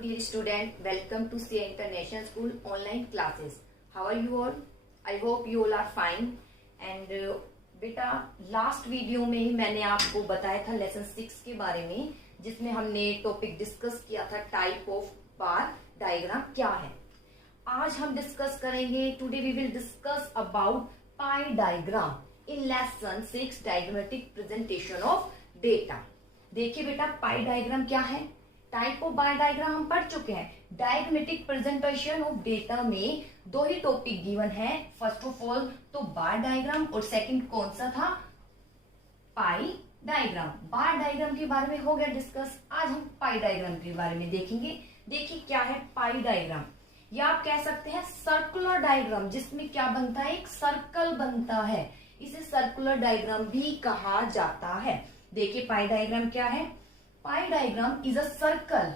dear student, welcome to CA International School online classes. How are you all? I hope you all are fine. And बेटा last video में ही मैंने आपको बताया था lesson 6 के बारे में, जिसमें हमने टॉपिक डिस्कस किया था टाइप ऑफ बार डायग्राम क्या है। आज हम डिस्कस करेंगे, today we will discuss about pie diagram in lesson 6 diagrammatic presentation of data. देखिए बेटा, पाई डायग्राम क्या है, टाइप ऑफ बार डायग्राम हम पढ़ चुके हैं। डायग्रामेटिक प्रेजेंटेशन ऑफ डेटा में दो ही टॉपिक गिवन है। फर्स्ट ऑफ ऑल तो बार डायग्राम और सेकंड कौन सा था, पाई डायग्राम। बार डायग्राम के बारे में हो गया डिस्कस, आज हम पाई डायग्राम के बारे में देखेंगे। देखिए क्या है पाई डायग्राम, या आप कह सकते हैं सर्कुलर डायग्राम, जिसमें क्या बनता है, एक सर्कल बनता है। इसे सर्कुलर डायग्राम भी कहा जाता है। देखिए पाई डायग्राम क्या है, पाई डायग्राम इज अ सर्कल,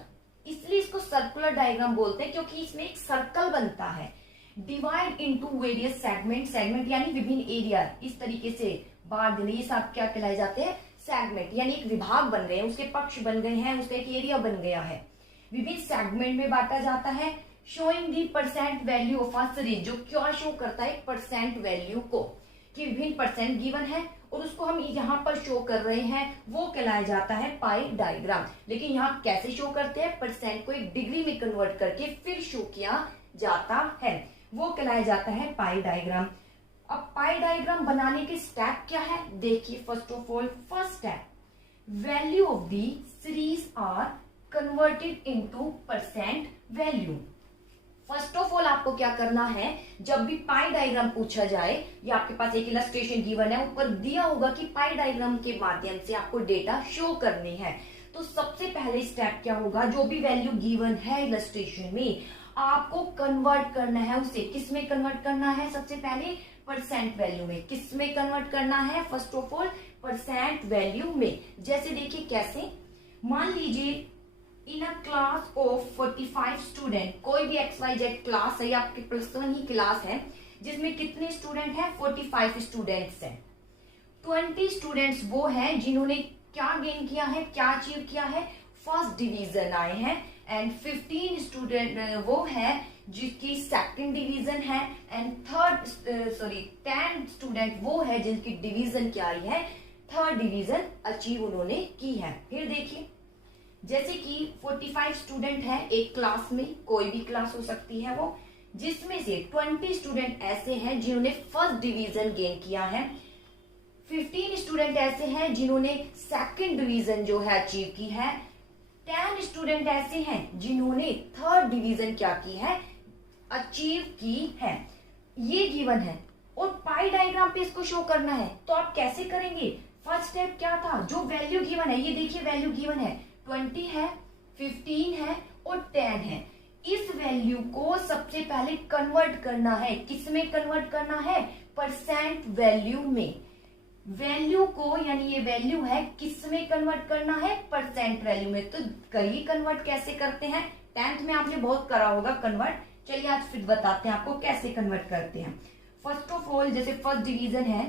इसलिए इसको सर्कुलर डायग्राम बोलते हैं क्योंकि इसमें एक सर्कल बनता है। Divide into various segment, segment यानी विभिन्न एरिया, इस तरीके से बार देने, ये सब क्या कहलाए जाते हैं, सेगमेंट, यानी एक विभाग बन रहे हैं, उसके पक्ष बन गए हैं, उसका एक एरिया बन गया है। विभिन्न सेगमेंट में बांटा जाता है। Showing the percent value of a series, जो क्या शो करता है परसेंट वैल्यू को, कि विभिन्न परसेंट गिवन है और उसको हम यहाँ पर शो कर रहे हैं, वो कहलाया जाता है पाई डायग्राम। लेकिन यहाँ कैसे शो करते हैं, परसेंट को एक डिग्री में कन्वर्ट करके फिर शो किया जाता है, वो कहलाया जाता है पाई डायग्राम। अब पाई डायग्राम बनाने के स्टेप क्या है, देखिए first of all first step, value of the series are converted into percent value. First of all आपको क्या करना है, जब भी पाई डायग्राम पूछा जाए या आपके पास एक इलस्ट्रेशन गिवन है, ऊपर दिया होगा कि पाई डायग्राम के माध्यम से आपको डेटा शो करने हैं, तो सबसे पहले स्टेप क्या होगा, जो भी वैल्यू गिवन है इलस्ट्रेशन में आपको कन्वर्ट करना है, उसे किस में कन्वर्ट करना है, सबसे पहले परसेंट वैल्यू में। किस में कन्वर्ट करना है, first of all percent value में। जैसे देखिए कैसे, मान लीजिए इन अ क्लास ऑफ 45 स्टूडेंट, कोई भी XYZ क्लास है या आपकी +1 ही क्लास है, जिसमें कितने स्टूडेंट हैं, 45 स्टूडेंट्स हैं। 20 स्टूडेंट्स वो हैं जिन्होंने क्या गेन किया है, क्या अचीव किया है, फर्स्ट डिवीजन आए हैं। एंड 15 स्टूडेंट वो है जिसकी सेकंड डिवीजन है। एंड 10 स्टूडेंट वो है जिनकी डिवीजन क्या आई है, थर्ड डिवीजन अचीव उन्होंने की है। फिर देखिए जैसे कि 45 स्टूडेंट है एक क्लास में, कोई भी क्लास हो सकती है वो, जिसमें से 20 स्टूडेंट ऐसे हैं जिन्होंने फर्स्ट डिवीजन गेन किया है, 15 स्टूडेंट ऐसे हैं जिन्होंने सेकंड डिवीजन जो है अचीव की है, 10 स्टूडेंट ऐसे हैं जिन्होंने थर्ड डिवीजन क्या की है, अचीव की है। ये गिवन है और पाई डायग्राम पे इसको शो करना है, तो आप कैसे करेंगे, फर्स्ट स्टेप क्या था, जो वैल्यू गिवन है, ये देखिए वैल्यू गिवन है 20 है, 15 है और 10 है। इस वैल्यू को सबसे पहले कन्वर्ट करना है, किसमें कन्वर्ट करना है, परसेंट वैल्यू में। वैल्यू को, यानी ये वैल्यू है, किसमें कन्वर्ट करना है, परसेंट वैल्यू में। तो करिए कन्वर्ट कैसे करते हैं, 10th में आपने बहुत करा होगा कन्वर्ट। चलिए आज फिर बताते हैं आपको कैसे कन्वर्ट करते हैं। फर्स्ट ऑफ ऑल जैसे फर्स्ट डिवीजन है,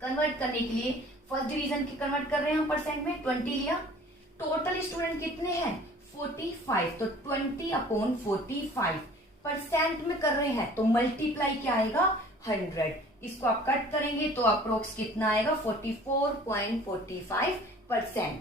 कन्वर्ट करने के लिए फर्स्ट डिवीजन की कन्वर्ट कर रहे हैं हम परसेंट में, 20 लिया। टोटल स्टूडेंट कितने हैं, 45, तो 20/45 परसेंट में कर रहे हैं, तो मल्टीप्लाई क्या आएगा, 100। इसको आप कट करेंगे तो अप्रोक्स कितना आएगा, 44.45%।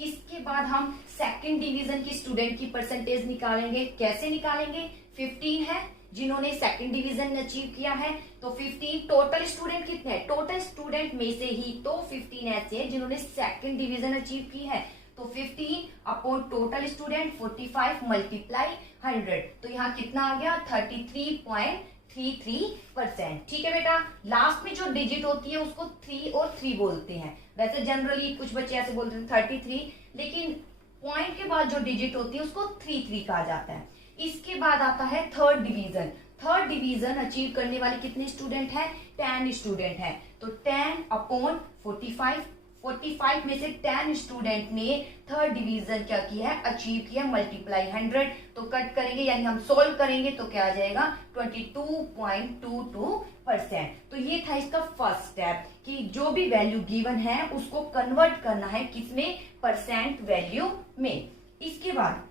इसके बाद हम सेकंड डिवीजन की स्टूडेंट की परसेंटेज निकालेंगे। कैसे निकालेंगे, 15 है जिन्होंने सेकंड डिवीजन अचीव किया है, तो 15 टोटल स्टूडेंट कितने हैं, टोटल स्टूडेंट में से ही तो 15 ऐसे हैं जिन्होंने सेकंड डिवीजन अचीव की है, तो 15 अपॉन टोटल स्टूडेंट 45 मल्टीप्लाई 100, तो यहाँ कितना आ गया, 33.33%। ठीक है बेटा, लास्ट में जो डिजिट होती है उसको 3 और 3 बोलते हैं। वैसे जनरली कुछ बच्चे ऐसे बोलते हैं 33, लेकिन पॉइंट के बाद जो डिजिट होती है उसको 3 कहा जाता है। इसके बाद आता है third division. Third division achieve करने वाले कितने स्टूडेंट हैं, 10 स्टूडेंट हैं, तो 10/45, 45 में से 10 स्टूडेंट ने थर्ड डिवीजन क्या किया है, अचीव किया, मल्टीप्लाई 100, तो कट करेंगे यानी हम सोल्व करेंगे तो क्या आ जाएगा, 22.22%। तो ये था इसका फर्स्ट स्टेप, कि जो भी वैल्यू गिवन है उसको कन्वर्ट करना है किसमें, परसेंट वैल्यू में। इसके बाद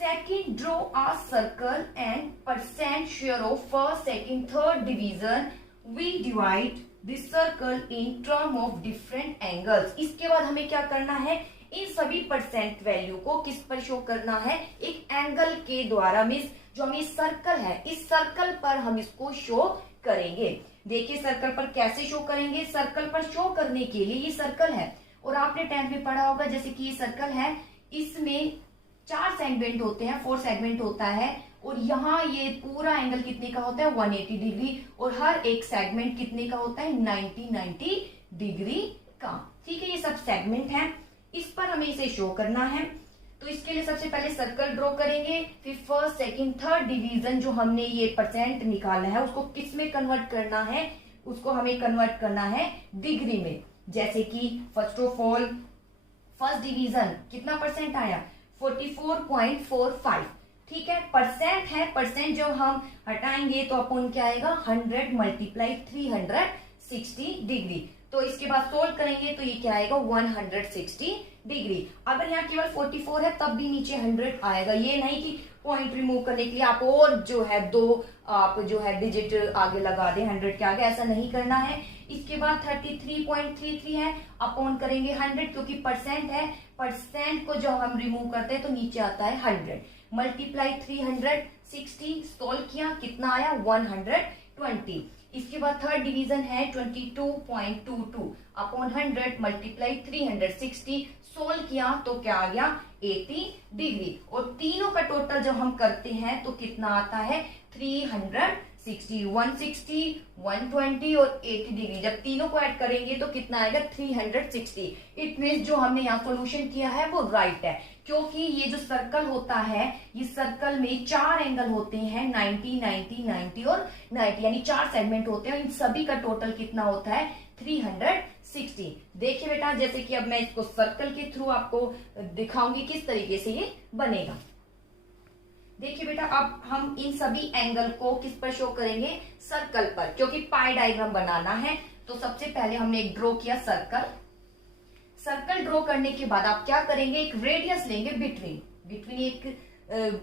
second, draw a circle and percent share of first, second, third division, we divide this circle in term of different angles. इसके बाद हमें क्या करना है, इन सभी परसेंट वैल्यू को किस पर शो करना है, एक एंगल के द्वारा। मींस जो हमें सर्कल है, इस सर्कल पर हम इसको शो करेंगे। देखिए सर्कल पर कैसे शो करेंगे, सर्कल पर शो करने के लिए ये सर्कल है और आपने 10th में पढ़ा होगा, जैसे कि ये सर्कल है, इसमें 4 सेगमेंट होते हैं, 4 सेगमेंट होता है और यहाँ ये पूरा एंगल कितने का होता है 180 डिग्री और हर एक सेगमेंट कितने का होता है 90 डिग्री का। ठीक है, ये सब सेगमेंट है, इस पर हमें इसे शो करना है। तो इसके लिए सबसे पहले सर्कल ड्रॉ करेंगे, फिर फर्स्ट, सेकंड, थर्ड डिवीजन जो हमने ये परसेंट निकाला है उसको किस में कन्वर्ट करना है, उसको हमें कन्वर्ट करना है डिग्री में। जैसे कि first of all first division कितना परसेंट आया 44.45। ठीक है, परसेंट है, परसेंट जब हम हटाएंगे तो अपन क्या आएगा 100 मल्टीप्लाई 360 डिग्री। तो इसके बाद सोल्व करेंगे तो ये क्या आएगा 160 डिग्री। अगर यहाँ केवल 44 है तब भी नीचे 100 आएगा। ये नहीं कि पॉइंट रिमूव करने के लिए आप और जो है 2 आप जो है डिजिट आगे लगा दें 100 के आगे, ऐसा नहीं करना है। इसके बाद 33.33 है, अपॉन करेंगे 100 क्योंकि परसेंट है, परसेंट को जब हम रिमूव करते हैं तो नीचे आता है 100 मल्टीप्लाई 360, सोल्व किया कितना आया 120। इसके बाद थर्ड डिवीजन है 22.22 अपॉन 100 मल्टीप्लाई 360, सोल्व किया तो क्या आ गया 80 डिग्री। और तीनों का टोटल जब हम करते हैं तो कितना आता है 360, 160, 120 और 80 डिग्री। जब तीनों को ऐड करेंगे तो कितना आएगा 360। इट मीन्स जो हमने यहाँ सोल्यूशन किया है वो राइट है, क्योंकि ये जो सर्कल होता है, ये सर्कल में 4 एंगल होते हैं 90, 90, 90 और 90, यानी 4 सेगमेंट होते हैं। इन सभी का टोटल कितना होता है 360। देखिए बेटा, जैसे कि अब मैं इसको सर्कल के थ्रू आपको दिखाऊंगी किस तरीके से ये बनेगा। देखिए बेटा, अब हम इन सभी एंगल को किस पर शो करेंगे, सर्कल पर, क्योंकि पाई डायग्राम बनाना है। तो सबसे पहले हमने एक ड्रॉ किया सर्कल। सर्कल ड्रॉ करने के बाद आप क्या करेंगे, एक रेडियस लेंगे बिटवीन एक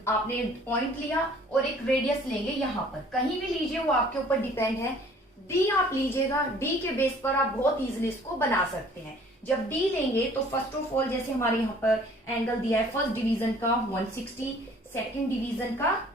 आपने पॉइंट लिया और एक रेडियस लेंगे, यहाँ पर कहीं भी लीजिए, वो आपके ऊपर डिपेंड है। डी आप लीजिएगा, डी के बेस पर आप बहुत इजीली इसको बना सकते हैं। जब डी लेंगे तो फर्स्ट ऑफ ऑल जैसे हमारे यहाँ पर एंगल दिया है, फर्स्ट डिवीजन का 160, सेकेंड डिवीजन का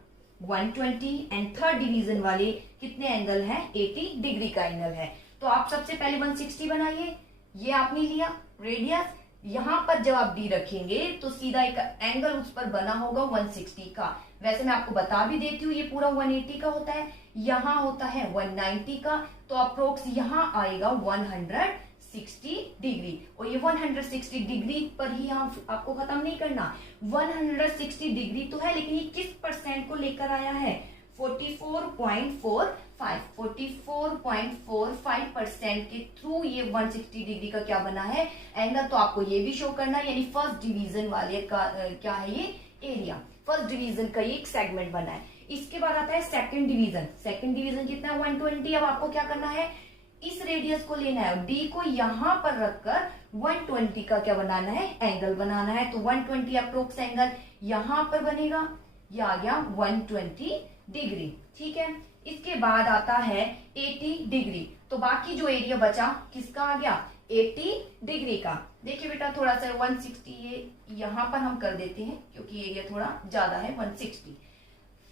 120 एंड थर्ड डिवीजन वाले कितने एंगल है 80 डिग्री का एंगल है। तो आप सबसे पहले 160 बनाइए, ये आपने लिया रेडियस। यहाँ पर जब आप डी रखेंगे तो सीधा एक एंगल उस पर बना होगा 160 का। वैसे मैं आपको बता भी देती हूँ, ये पूरा 180 का होता है, यहाँ होता है 190 का, तो अप्रोक्स यहाँ आएगा 160 डिग्री। और ये 160 डिग्री पर ही हम आपको खत्म नहीं करना, 160 डिग्री तो है लेकिन ये किस परसेंट को लेकर आया है 44.45% के थ्रू ये 160 डिग्री का क्या बना है एंगल। तो आपको ये भी शो करना है, यानी फर्स्ट डिवीजन वाले का क्या है ये एरिया, फर्स्ट डिवीजन का ये एक सेगमेंट बना है। इसके बाद आता है सेकंड डिवीजन। सेकंड डिवीजन कितना है 120। अब आपको क्या करना है, इस रेडियस को लेना है, डी को यहाँ पर रखकर 120 का क्या बनाना है एंगल बनाना है। तो 120 अप्रोक्स एंगल यहाँ पर बनेगा, ये आ गया 120 डिग्री। ठीक है, इसके बाद आता है 80 डिग्री। तो बाकी जो एरिया बचा किसका आ गया 80 डिग्री का। देखिए बेटा, थोड़ा सा 160 ये यहाँ पर हम कर देते हैं क्योंकि एरिया थोड़ा ज्यादा है 160।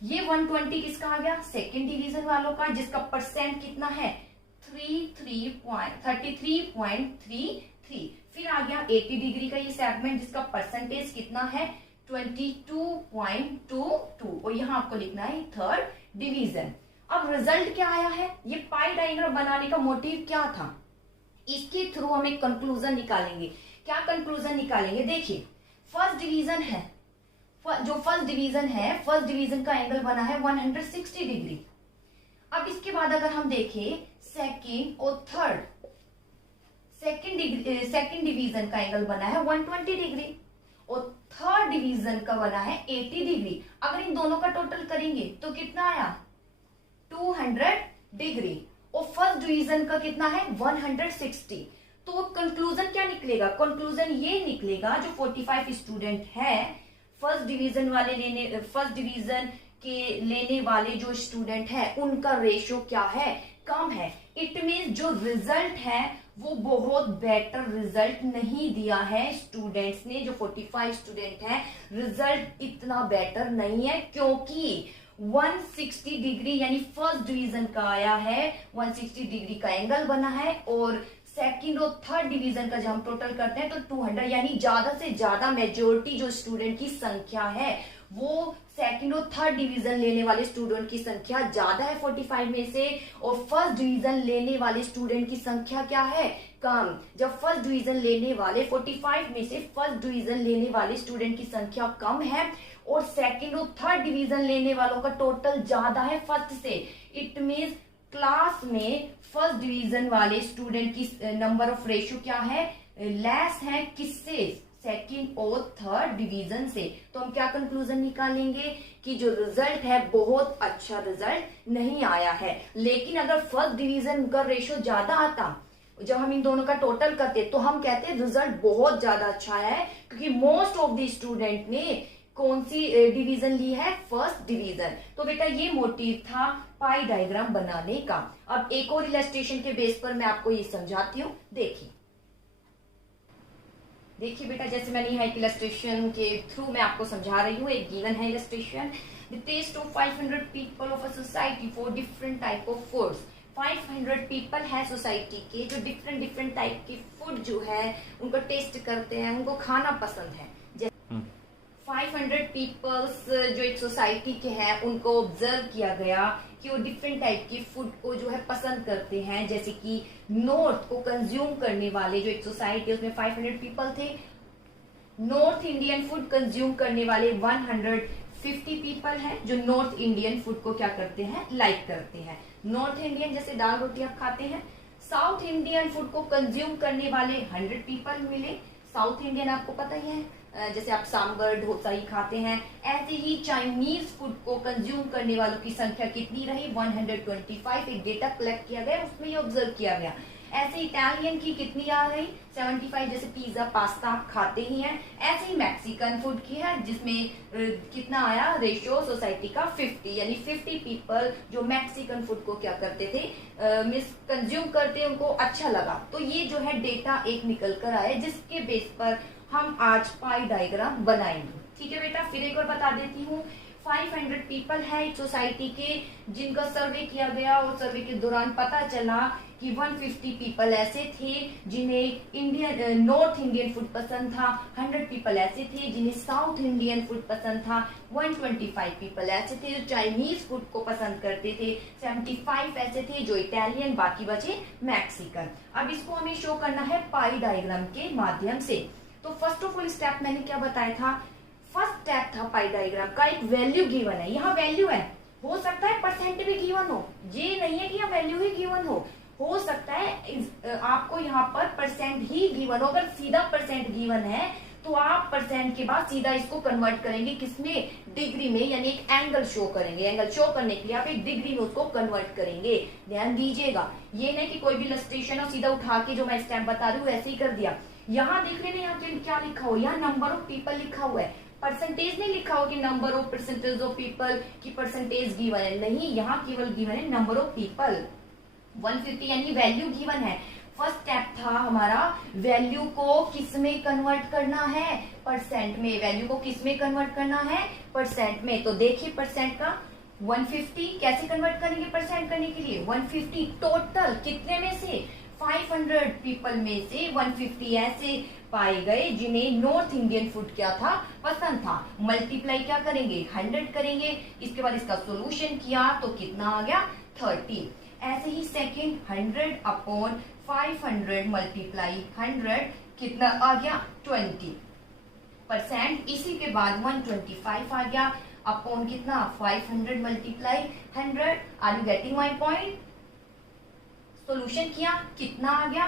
ये 120 किसका आ गया सेकेंड डिवीजन वालों का, जिसका परसेंट कितना है 33.33। फिर आ गया 80 डिग्री का ये सेगमेंट, जिसका परसेंटेज कितना है 22.22 और यहाँ आपको लिखना है थर्ड डिवीजन। अब रिजल्ट क्या आया है, ये पाई डायग्राम बनाने का मोटिव क्या था, इसके थ्रू हम एक कंक्लूजन निकालेंगे। क्या कंक्लूजन निकालेंगे, देखिए फर्स्ट डिवीजन है, जो फर्स्ट डिवीजन है, फर्स्ट डिवीजन का एंगल बना है 160 डिग्री। अब इसके बाद अगर हम देखें सेकेंड और थर्ड, सेकेंड डिवीजन का एंगल बना है 120 डिग्री और थर्ड डिवीजन का बना है 80 डिग्री। अगर इन दोनों का टोटल करेंगे तो कितना आया 200 डिग्री और फर्स्ट डिवीजन का कितना है 160। तो कंक्लूजन क्या निकलेगा, कंक्लूजन ये निकलेगा जो 45 स्टूडेंट है फर्स्ट डिवीजन के लेने वाले जो स्टूडेंट है उनका रेशियो क्या है, कम है। इट मीन जो रिजल्ट है वो बहुत बेटर रिजल्ट नहीं दिया है स्टूडेंट्स ने। जो 45 स्टूडेंट है रिजल्ट इतना बेटर नहीं है, क्योंकि 160 डिग्री यानी फर्स्ट डिवीजन का आया है, 160 डिग्री का एंगल बना है, और सेकंड और थर्ड डिवीजन का जब हम टोटल करते हैं तो 200, यानी ज्यादा से ज्यादा मेजोरिटी जो स्टूडेंट की संख्या है वो सेकंड और थर्ड डिवीजन लेने वाले स्टूडेंट की संख्या ज्यादा है 45 में से, और फर्स्ट डिवीजन लेने वाले स्टूडेंट की संख्या क्या है, कम। जब फर्स्ट डिवीजन लेने वाले 45 में से फर्स्ट डिवीजन लेने वाले स्टूडेंट की संख्या कम है और सेकंड और थर्ड डिवीजन लेने वालों का टोटल ज्यादा है फर्स्ट से, इट मीन्स क्लास में फर्स्ट डिवीजन वाले स्टूडेंट की नंबर ऑफ रेशियो क्या है, लेस है, किससे, सेकंड और थर्ड डिवीजन से। तो हम क्या कंक्लूजन निकालेंगे कि जो रिजल्ट है बहुत अच्छा रिजल्ट नहीं आया है। लेकिन अगर फर्स्ट डिवीजन का रेशियो ज्यादा आता, जब हम इन दोनों का टोटल करते तो हम कहते रिजल्ट बहुत ज्यादा अच्छा है, क्योंकि मोस्ट ऑफ द स्टूडेंट ने कौन सी डिवीजन ली है, फर्स्ट डिवीजन। तो बेटा ये मोटिव था पाई डायग्राम बनाने का। अब एक और इलस्ट्रेशन के बेस पर मैं आपको ये समझाती हूँ, देखिए बेटा, जैसे मैंने यहाँ एक इलस्ट्रेशन के थ्रू मैं आपको समझा रही हूँ। एक गिवन है illustration, the taste of 500 people of a society for different type of foods. 500 people है सोसाइटी के जो डिफरेंट टाइप की फूड जो है उनको टेस्ट करते हैं, उनको खाना पसंद है। 500 पीपल्स जो एक सोसाइटी के हैं उनको ऑब्जर्व किया गया कि वो डिफरेंट टाइप की फूड को जो है पसंद करते हैं। जैसे कि नॉर्थ को कंज्यूम करने वाले जो एक सोसाइटी, उसमें 500 पीपल थे। नॉर्थ इंडियन फूड कंज्यूम करने वाले 150 पीपल हैं जो नॉर्थ इंडियन फूड को क्या करते हैं, लाइक करते हैं। नॉर्थ इंडियन जैसे दाल रोटी आप खाते हैं। साउथ इंडियन फूड को कंज्यूम करने वाले 100 पीपल मिले। साउथ इंडियन आपको पता ही है, जैसे आप सांबर डोसा ही खाते हैं। ऐसे ही चाइनीज फूड को कंज्यूम करने वालों की संख्या कितनी रही, 125। एक डेटा कलेक्ट किया गया, उसमें ये ऑब्जर्व किया गया। ऐसे इटालियन की कितनी आ रही, 75, जैसे पिज्जा पास्ता आप खाते ही हैं। ऐसे ही मैक्सिकन फूड की है जिसमें कितना आया रेशियो सोसाइटी का, 50, यानी 50 पीपल जो मैक्सिकन फूड को क्या करते थे, कंज्यूम करते, उनको अच्छा लगा। तो ये जो है डेटा एक निकल कर आया जिसके बेस पर हम आज पाई डायग्राम बनाएंगे। ठीक है बेटा, फिर एक बार बता देती हूँ। 500 पीपल है एक सोसाइटी के जिनका सर्वे किया गया, और सर्वे के दौरान पता चला कि 150 पीपल ऐसे थे जिन्हें नॉर्थ इंडियन फूड पसंद था। 100 पीपल ऐसे थे जिन्हें साउथ इंडियन फूड पसंद था। 125 पीपल ऐसे थे जो चाइनीज फूड को पसंद करते थे। 75 ऐसे थे जो इटालियन, बाकी बचे मैक्सिकन। अब इसको हमें शो करना है पाई डायग्राम के माध्यम से। तो फर्स्ट ऑफ ऑल स्टेप मैंने क्या बताया था, फर्स्ट स्टेप था पाई डायग्राम का, एक वैल्यू गिवन है। यहाँ वैल्यू है, हो सकता है परसेंट भी गिवन हो, ये नहीं है कि यहाँ वैल्यू ही गिवन हो सकता है आपको यहाँ पर परसेंट ही गिवन हो। अगर सीधा परसेंट गिवन है तो आप परसेंट के बाद सीधा इसको कन्वर्ट करेंगे किसमें, डिग्री में, यानी एक एंगल शो करेंगे। एंगल शो करने के लिए आप एक डिग्री में उसको कन्वर्ट करेंगे। ध्यान दीजिएगा, ये नहीं कि कोई भी इलस्ट्रेशन हो सीधा उठा के जो मैं स्टेप बता रही हूँ ऐसे ही कर दिया। यहाँ देख रहे हैं, यहाँ क्या लिखा हुआ, यहाँ नंबर ऑफ पीपल लिखा हुआ है, परसेंटेज नहीं लिखा हो कि number of percentage of people की परसेंटेज गिवन है, नहीं, यहाँ केवल गिवन है नंबर ऑफ पीपल 150, यानी वैल्यू गिवन है। फर्स्ट स्टेप था हमारा वैल्यू को किस में कन्वर्ट करना है, परसेंट में। वैल्यू को किस में कन्वर्ट करना है, परसेंट में। तो देखिए परसेंट का 150 कैसे कन्वर्ट करेंगे परसेंट करने के लिए, 150 टोटल कितने में से, 500 पीपल में से 150 ऐसे पाए गए जिन्हें नॉर्थ इंडियन फूड क्या था, पसंद था। मल्टीप्लाई क्या करेंगे, 100 करेंगे। इसके बाद इसका सॉल्यूशन किया तो कितना आ गया, 30। ऐसे ही सेकंड 100 अपॉन 500 मल्टीप्लाई 100 कितना आ गया, 20%। इसी के बाद 125 आ गया अपॉन कितना, 500 multiply 100। Are you getting my point. Solution किया कितना आ गया,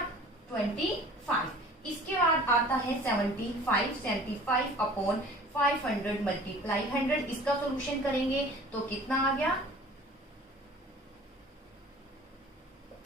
25। इसके बाद आता है 75 अपॉन 500 मल्टीप्लाई 100। इसका सॉल्यूशन करेंगे तो कितना आ गया,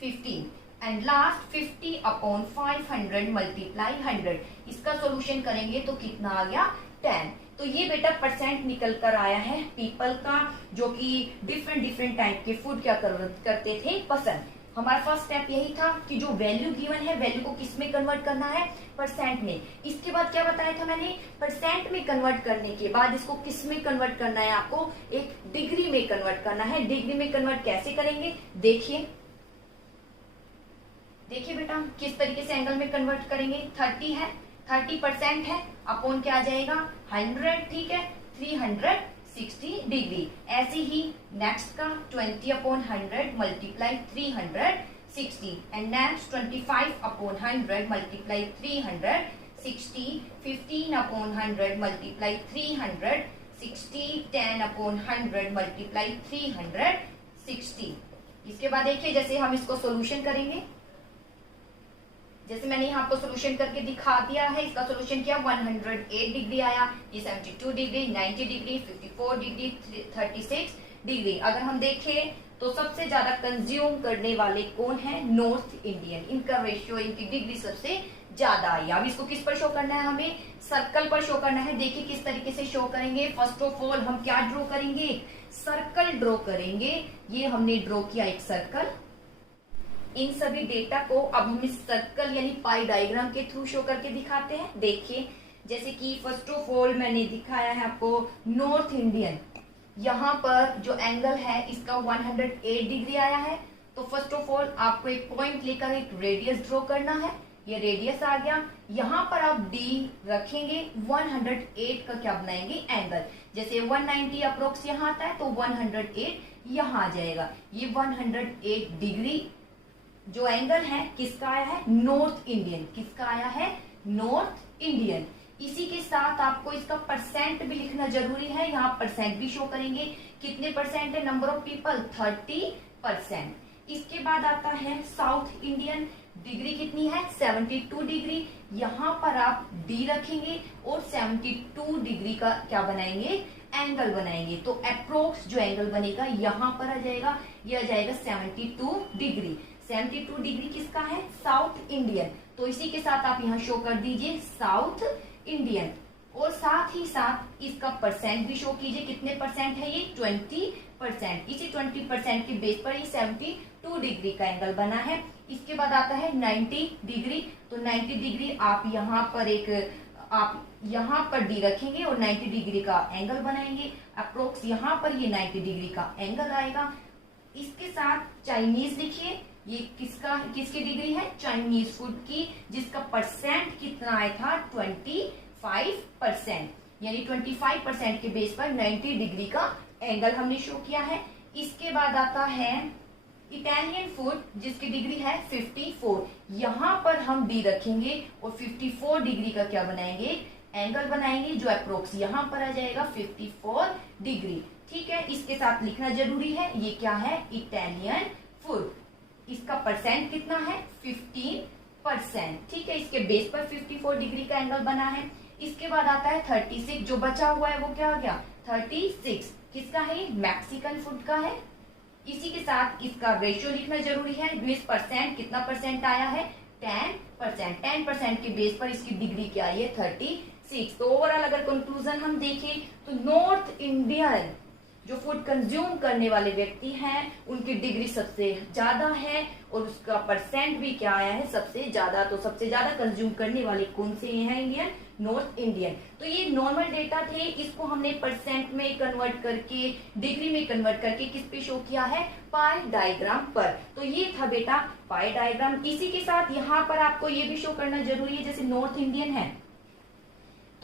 15। And last 50 upon 500 multiply 100। इसका सॉल्यूशन करेंगे तो कितना आ गया, 10। तो ये बेटा परसेंट निकल कर आया है पीपल का, जो कि डिफरेंट टाइप के फूड क्या करते थे पसंद। हमारा फर्स्ट स्टेप यही था कि जो वैल्यू गिवन है वैल्यू को किस में कन्वर्ट करना है, परसेंट में। इसके बाद क्या बताया था मैंने, परसेंट में कन्वर्ट करने के बाद इसको किस में कन्वर्ट करना है, आपको एक डिग्री में कन्वर्ट करना है। डिग्री में कन्वर्ट कैसे करेंगे, देखिए बेटा किस तरीके से एंगल में कन्वर्ट करेंगे। 30 है, 30% है, अपॉन क्या आ जाएगा 100, ठीक है 360 डिग्री। ऐसे ही नेक्स्ट का 20/100 multiply 360 and next 25/100 multiply 360, 15/100 multiply 360, 10/100 multiply 360। इसके बाद देखिए जैसे हम इसको सोल्यूशन करेंगे, जैसे मैंने यहाँ पर सोल्यूशन करके दिखा दिया है। इसका सोल्यूशन किया 108 डिग्री आया, ये 72 डिग्री, 90 डिग्री, 54 डिग्री, 36 डिग्री। अगर हम देखें तो सबसे ज्यादा कंज्यूम करने वाले कौन है, नॉर्थ इंडियन। इनका रेशियो, इनकी डिग्री सबसे ज्यादा आई। अब इसको किस पर शो करना है, हमें सर्कल पर शो करना है। देखिए किस तरीके से शो करेंगे। फर्स्ट ऑफ ऑल हम क्या ड्रॉ करेंगे, सर्कल ड्रॉ करेंगे। ये हमने ड्रॉ किया एक सर्कल। इन सभी डेटा को अब हम इस सर्कल यानी पाई डायग्राम के थ्रू शो करके दिखाते हैं। देखिए जैसे कि फर्स्ट ऑफ ऑल मैंने दिखाया है आपको नॉर्थ इंडियन। यहाँ पर जो एंगल है इसका 108 डिग्री आया है। तो फर्स्ट ऑफ ऑल आपको एक पॉइंट लेकर एक रेडियस ड्रॉ करना है। ये रेडियस आ गया। यहाँ पर आप डी रखेंगे, 108 का क्या बनाएंगे एंगल। जैसे 190 अप्रोक्स यहाँ आता है तो 108 यहाँ आ जाएगा। ये 108 डिग्री जो एंगल है किसका आया है, नॉर्थ इंडियन। किसका आया है, नॉर्थ इंडियन। इसी के साथ आपको इसका परसेंट भी लिखना जरूरी है। यहाँ परसेंट भी शो करेंगे। कितने परसेंट है, नंबर ऑफ पीपल 30%। इसके बाद आता है साउथ इंडियन। डिग्री कितनी है, 72 डिग्री। यहाँ पर आप डी रखेंगे और 72 डिग्री का क्या बनाएंगे, एंगल बनाएंगे। तो अप्रोक्स जो एंगल बनेगा यहाँ पर आ जाएगा, ये आ जाएगा 72 डिग्री। 72 डिग्री किसका है, साउथ इंडियन। तो इसी के साथ आप यहाँ शो कर दीजिए साउथ इंडियन। और साथ ही साथ इसका परसेंट भी शो कीजिए। कितने परसेंट है ये, 20%। इसी 20% के बेस पर ये 72 डिग्री का एंगल बना है। इसके बाद आता है 90 डिग्री। तो 90 डिग्री आप यहाँ पर डी रखेंगे और 90 डिग्री का एंगल बनाएंगे। अप्रोक्स यहाँ पर ये 90 डिग्री का एंगल आएगा। इसके साथ चाइनीज लिखिए। ये किसकी डिग्री है, चाइनीज फूड की, जिसका परसेंट कितना आया था 25%। यानी 25% के बेस पर 90 डिग्री का एंगल हमने शो किया है। इसके बाद आता है इटालियन फूड, जिसकी डिग्री है 54। यहाँ पर हम डी रखेंगे और 54 डिग्री का क्या बनाएंगे, एंगल बनाएंगे, जो अप्रोक्स यहाँ पर आ जाएगा 54 डिग्री। ठीक है, इसके साथ लिखना जरूरी है, ये क्या है, इटालियन फूड। इसका परसेंट कितना है, 15%। ठीक है, इसके बेस पर 54 डिग्री का एंगल बना है। इसके बाद आता है 36। जो बचा हुआ है वो क्या आ गया, 36। किसका है, मैक्सिकन फूड का है। इसी के साथ इसका रेशियो लिखना जरूरी है। 20% कितना परसेंट आया है, 10%। 10% के बेस पर इसकी डिग्री क्या आई है, 36। तो ओवरऑल अगर कंक्लूजन हम देखें तो नॉर्थ इंडियन जो फूड कंज्यूम करने वाले व्यक्ति हैं उनकी डिग्री सबसे ज्यादा है और उसका परसेंट भी क्या आया है, सबसे ज्यादा। तो सबसे ज्यादा कंज्यूम करने वाले कौन से हैं, इंडियन, नॉर्थ इंडियन। तो ये नॉर्मल डेटा थे, इसको हमने परसेंट में कन्वर्ट करके, डिग्री में कन्वर्ट करके किस पे शो किया है, पाई डायग्राम पर। तो ये था बेटा पाई डायग्राम। इसी के साथ यहाँ पर आपको ये भी शो करना जरूरी है, जैसे नॉर्थ इंडियन है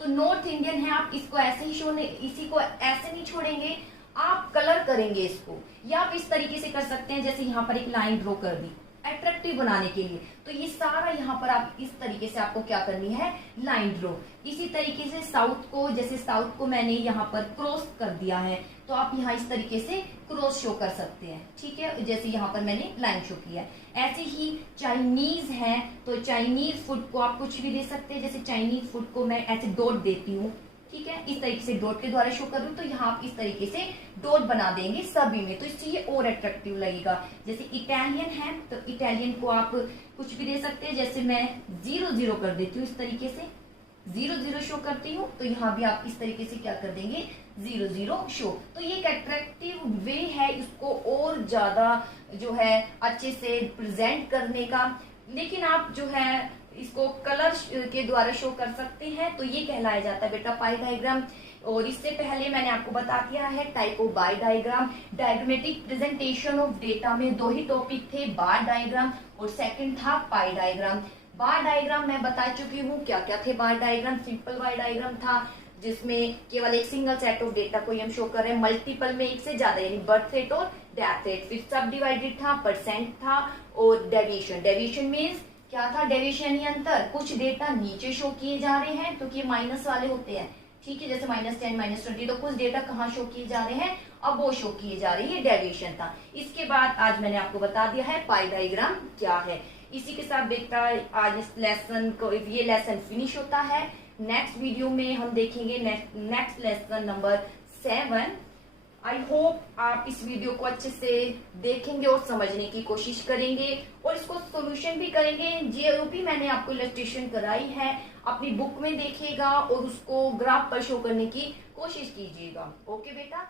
तो नॉर्थ इंडियन है, आप इसको ऐसे ही शो, इसी को ऐसे नहीं छोड़ेंगे, आप कलर करेंगे इसको, या आप इस तरीके से कर सकते हैं, जैसे यहाँ पर एक लाइन ड्रॉ कर दी अट्रैक्टिव बनाने के लिए। तो ये सारा यहाँ पर आप इस तरीके से आपको क्या करनी है, लाइन ड्रॉ। इसी तरीके से साउथ को, जैसे साउथ को मैंने यहाँ पर क्रॉस कर दिया है, तो आप यहाँ इस तरीके से क्रॉस शो कर सकते हैं। ठीक है, जैसे यहाँ पर मैंने लाइन शो किया है। ऐसे ही चाइनीज है तो चाइनीज फूड को आप कुछ भी दे सकते हैं, जैसे चाइनीज फूड को मैं ऐसे डॉट देती हूँ। ठीक है, इस तरीके से डॉट के द्वारा शो कर रही हूँ, तो यहाँ आप इस तरीके से डॉट बना देंगे सभी में, तो इससे ये और अट्रैक्टिव लगेगा। जैसे इटालियन है तो इटालियन को आप कुछ भी दे सकते हैं, जैसे मैं 0 0 कर देती हूँ इस तरीके से। 0 0 शो करती हूँ, तो यहाँ भी आप इस तरीके से क्या कर देंगे 0 0 शो। तो ये एक अट्रैक्टिव वे है इसको और ज्यादा जो है अच्छे से प्रेजेंट करने का। लेकिन आप जो है इसको कलर के द्वारा शो कर सकते हैं, तो ये कहलाया जाता है बेटा पाई डायग्राम। और इससे पहले मैंने आपको बता दिया है type of bar diagram. Diagrammatic presentation of data में दो ही टॉपिक थे, बार डायग्राम और सेकंड था पाई डायग्राम। बार डायग्राम मैं बता चुकी हूँ क्या क्या थे बार डायग्राम। सिंपल बार डायग्राम था जिसमें केवल एक सिंगल सेट ऑफ डेटा को हम शो कर रहे हैं, मल्टीपल में एक से ज्यादा, यानी बर्थ रेट और डेथ रेट। फिर सब डिवाइडेड था, परसेंट था और डेविएशन। डेविएशन मीन्स क्या था, डेविएशन यानी अंतर। कुछ डेटा नीचे शो किए जा रहे हैं क्योंकि तो माइनस वाले होते हैं, ठीक है, जैसे -10 -20, तो कुछ डेटा कहाँ शो किए जा रहे हैं, अब वो शो किए जा रही है, डेविएशन था। इसके बाद आज मैंने आपको बता दिया है पाई डायग्राम क्या है। इसी के साथ बेटा आज इस लेसन को, ये लेसन फिनिश होता है। नेक्स्ट वीडियो में हम देखेंगे next lesson number 7। I hope आप इस वीडियो को अच्छे से देखेंगे और समझने की कोशिश करेंगे और इसको सॉल्यूशन भी करेंगे। जो भी मैंने आपको इलस्ट्रेशन कराई है अपनी बुक में देखिएगा और उसको ग्राफ पर शो करने की कोशिश कीजिएगा। ओके बेटा।